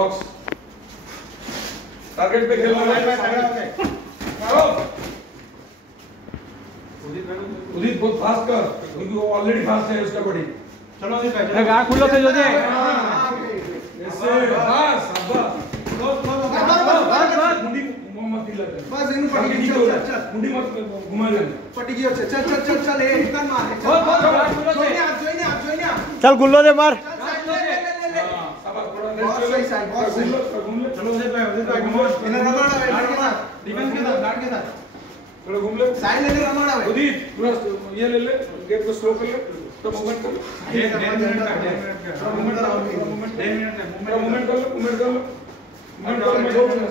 Box target पे खेलना है। मारो उदित बहुत फास्ट कर क्योंकि वो ऑलरेडी फास्ट है उसका बॉडी। चलो उदित बैठ गाड़ खुल्लो से जोजे ऐसे बस मुंडी मत हिला बस इन पट्टी की चल मुंडी मत घुमा ले पट्टी की चल चल चल चल ए इतना मार जोइने आप चल गुल्लो दे मार। बहुत सही साइड बहुत सही। चलो उदित भाई घुमा इन्हें रमाड़ा है डिफेंस के साथ थोड़ा घूम ले साइड ले रमाड़ा है उदित पूरा ये ले ले गेट को स्लो कर ले तो मूवमेंट कर ले मूवमेंट कर लो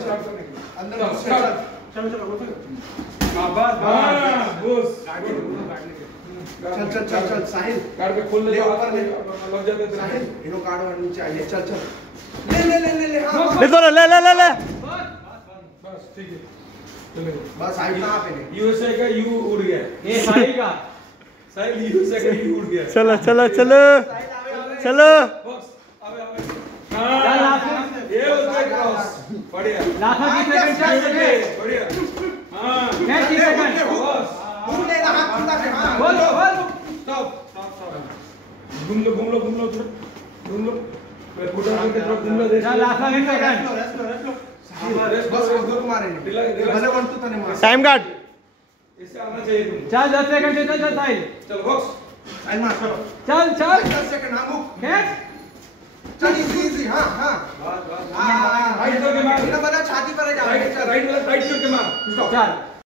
स्टार्ट करने के अंदर चलो बस चल चल चल चल साहिल कार्ड पे खोल ले ऊपर ले लग जाते हैं साहिल इनो कार्ड और नीचे आइए चल चल ले ले ले ले ले हां ले दो ले ले ले ले बस ठीक है चलो बस साइड कहां पे ले यूएसए का यू उड़ गया ये साई का साहिल यूएसए का यू उड़ गया। चलो चलो चलो चलो बॉक्स अबे हां ये होता है क्रॉस बढ़िया लाखा की सेकंड चांस है बढ़िया हां नेक्स्ट की सेकंड बॉस घूम ले हाथ खुला के हां बोल बोल स्टॉप घूम लो फुटा करके थोड़ा घूम लो चल लाखा की सेकंड बस दो मारेंगे भले वन तो तने मार टाइम गार्ड इससे आना चाहिए तुम। चल 10 सेकंड चल चल साई चलो बॉक्स साइड मार चलो चल चल 10 सेकंड हां मुक नेक्स्ट चल इजी हां हां राइट करके मार इतना बड़ा छाती पर जा राइट करके मार स्टॉप चल